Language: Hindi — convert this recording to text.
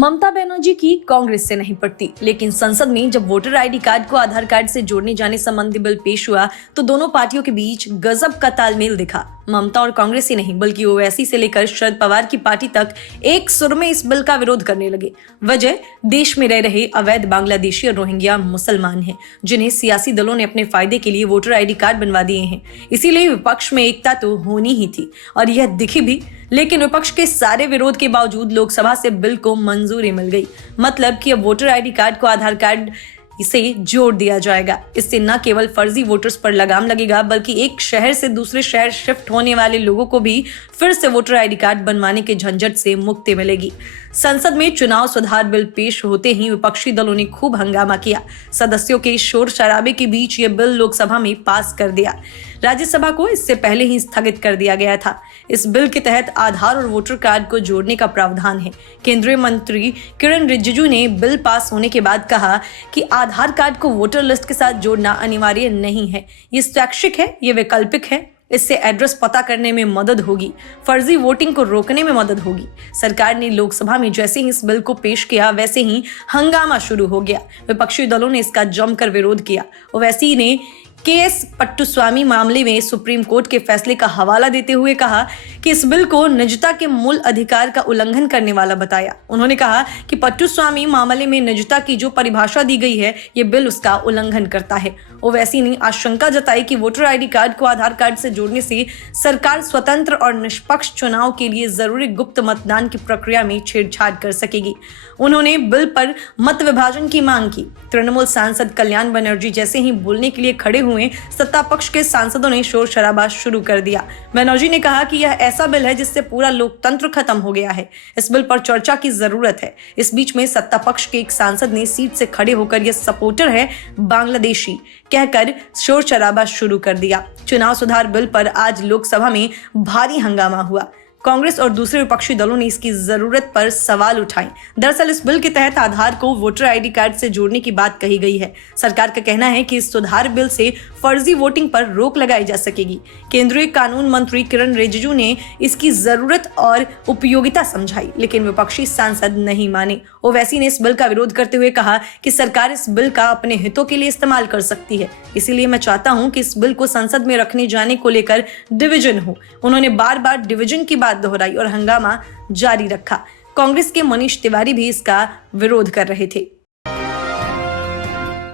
ममता बनर्जी की कांग्रेस से नहीं पड़ती, लेकिन संसद में जब वोटर आईडी कार्ड को आधार कार्ड से जोड़ने जाने संबंधी बिल पेश हुआ तो दोनों पार्टियों के बीच गजब का तालमेल दिखा। ममता और कांग्रेस ही नहीं बल्कि ओवैसी से लेकर शरद पवार की पार्टी तक एक सुर में इस बिल का विरोध करने लगे। वजह देश में रह रहे अवैध बांग्लादेशी और रोहिंग्या मुसलमान हैं, जिन्हें सियासी दलों ने अपने फायदे के लिए वोटर आईडी कार्ड बनवा दिए हैं। इसीलिए विपक्ष में एकता तो होनी ही थी और यह दिखी भी। लेकिन विपक्ष के सारे विरोध के बावजूद लोकसभा से बिल को मंजूरी मिल गई। मतलब कि अब वोटर आईडी कार्ड को आधार कार्ड इसे जोड़ दिया जाएगा। इससे न केवल फर्जी वोटर्स पर लगाम लगेगा बल्कि एक शहर से दूसरे शहर शिफ्ट होने वाले लोगों को भी फिर से वोटर आईडी कार्ड बनवाने के झंझट से मुक्ति मिलेगी। संसद में चुनाव सुधार बिल पेश होते ही विपक्षी दलों ने खूब हंगामा किया। सदस्यों के शोर शराबे के बीच यह बिल लोकसभा में पास कर दिया। राज्यसभा को इससे पहले ही स्थगित कर दिया गया था। इस बिल के तहत आधार और वोटर कार्ड को जोड़ने का प्रावधान है। केंद्रीय मंत्री किरण रिजिजू ने बिल पास होने के बाद कहा कि आधार कार्ड को वोटर लिस्ट के साथ जोड़ना अनिवार्य नहीं है, ये स्वैच्छिक है, ये वैकल्पिक है। इससे एड्रेस पता करने में मदद होगी, फर्जी वोटिंग को रोकने में मदद होगी। सरकार ने लोकसभा में जैसे ही इस बिल को पेश किया वैसे ही हंगामा शुरू हो गया। विपक्षी दलों ने इसका जमकर विरोध किया। ओवैसी ने केएस पट्टुस्वामी मामले में सुप्रीम कोर्ट के फैसले का हवाला देते हुए कहा कि इस बिल को निजता के मूल अधिकार का उल्लंघन करने वाला बताया। उन्होंने कहा कि पट्टुस्वामी मामले में निजता की जो परिभाषा दी गई है, ये बिल उसका उल्लंघन करता है। ओवैसी ने आशंका जताई कि वोटर आईडी कार्ड को आधार कार्ड से जोड़ने से सरकार स्वतंत्र और निष्पक्ष चुनाव के लिए जरूरी गुप्त मतदान की प्रक्रिया में छेड़छाड़ कर सकेगी। उन्होंने बिल पर मत विभाजन की मांग की। तृणमूल सांसद कल्याण बनर्जी जैसे ही बोलने के लिए खड़े हुए, सत्ता पक्ष के सांसदों ने शोर शराबा शुरू कर दिया। बनर्जी ने कहा कि यह ऐसा बिल है जिससे पूरा लोकतंत्र खत्म हो गया है। इस बिल पर चर्चा की जरूरत है। इस बीच में सत्ता पक्ष के एक सांसद ने सीट से खड़े होकर यह सपोर्टर है बांग्लादेशी कहकर शोर शराबा शुरू कर दिया। चुनाव सुधार बिल पर आज लोकसभा में भारी हंगामा हुआ। कांग्रेस और दूसरे विपक्षी दलों ने इसकी जरूरत पर सवाल उठाए। दरअसल इस बिल के तहत आधार को वोटर आईडी कार्ड से जोड़ने की बात कही गई है। सरकार का कहना है कि इस सुधार बिल से फर्जी वोटिंग पर रोक लगाई जा सकेगी। केंद्रीय कानून मंत्री किरण रिजिजू ने इसकी जरूरत और उपयोगिता समझाई, लेकिन विपक्षी सांसद नहीं माने। ओवैसी ने इस बिल का विरोध करते हुए कहा कि सरकार इस बिल का अपने हितों के लिए इस्तेमाल कर सकती है। इसीलिए मैं चाहता हूं कि इस बिल को संसद में रखने जाने को लेकर डिवीजन हो। उन्होंने बार बार डिवीजन की दोहराई और हंगामा जारी रखा। कांग्रेस के मनीष तिवारी भी इसका विरोध कर रहे थे।